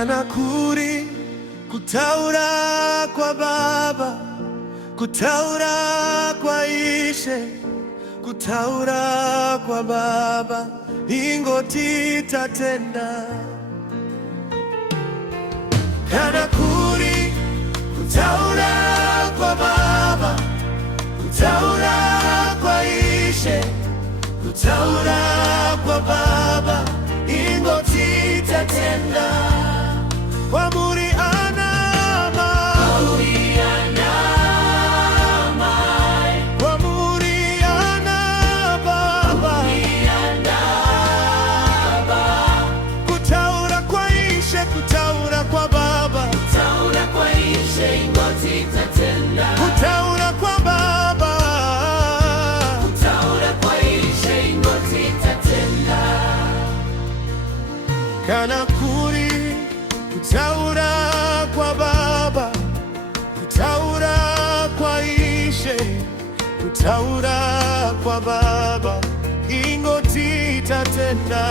kana kuri kutaura kwa Baba, kutaura kwa Ishe, kutaura kwa Baba, ingoti tatenda. Kana kuri kutaura kwa Baba, kutaura kwa Ishe, kutaura kwa Baba, ingoti tatenda. Wamuri anama, wamuri anama, wamuri anaba, wamuri anaba. Kutaura kwa Ishe, kutaura kwa Baba, kutaura kwa Ishe, ingoti tatenda. Kutaura kwa Baba, kutaura kwa Ishe, ingoti tatenda. Kana kuri kutaura kwa Baba, kutaura kwa Ishe, kutaura kwa Baba, ingoti tatenda.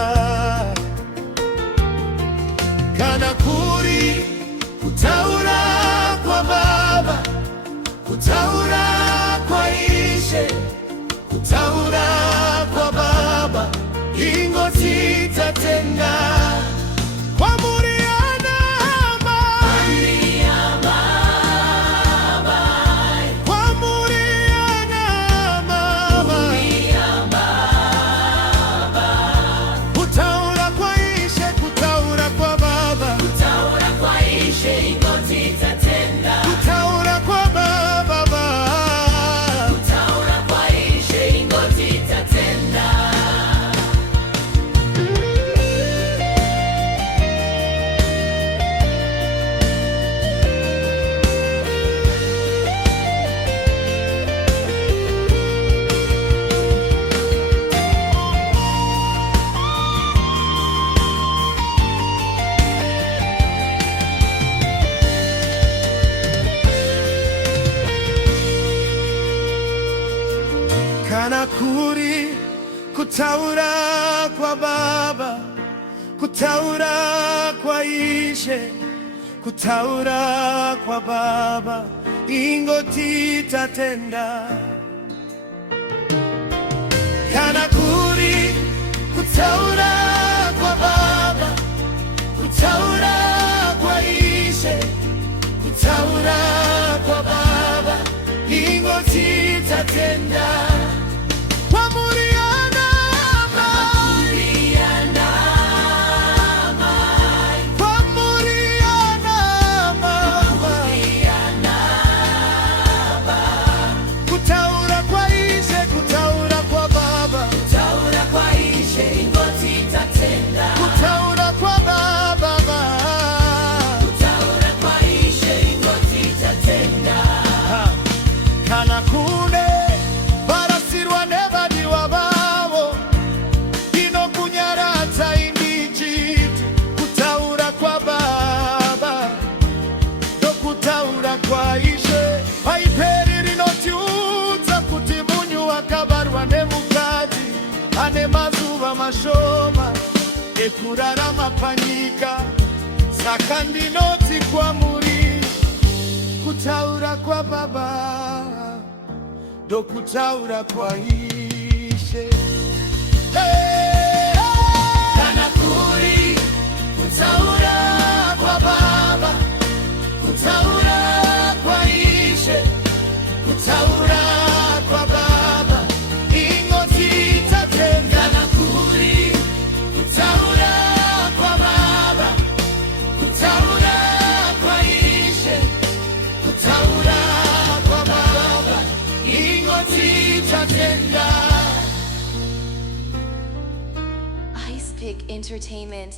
Kana kuri kutaura kwa Baba, kutaura kwa Ishe, kutaura kwa Baba, ingoti tatenda. Kana kuri kutaura kwa Baba, kutaura kwa Ishe, kutaura kwa Baba, ingoti tatenda. Kana kuri kutaura kwa Baba, kutaura kwa Ishe, kutaura kwa Baba, ingoti tatenda. Ane mazuva mashoma ekurara mapanyika saka ndinoti kwamuri kutaura kwa Baba ndokutaura kwa Ishe. Kana kuri kutaura kwa Baba, kutaura kwa Ishe, kutaura kwa Baba, ingoti tatenda. Kana kuri kutaura kwa Baba, kutaura kwa Ishe, kutaura kwa Baba, ingoti tatenda. Ice Pick Entertainment.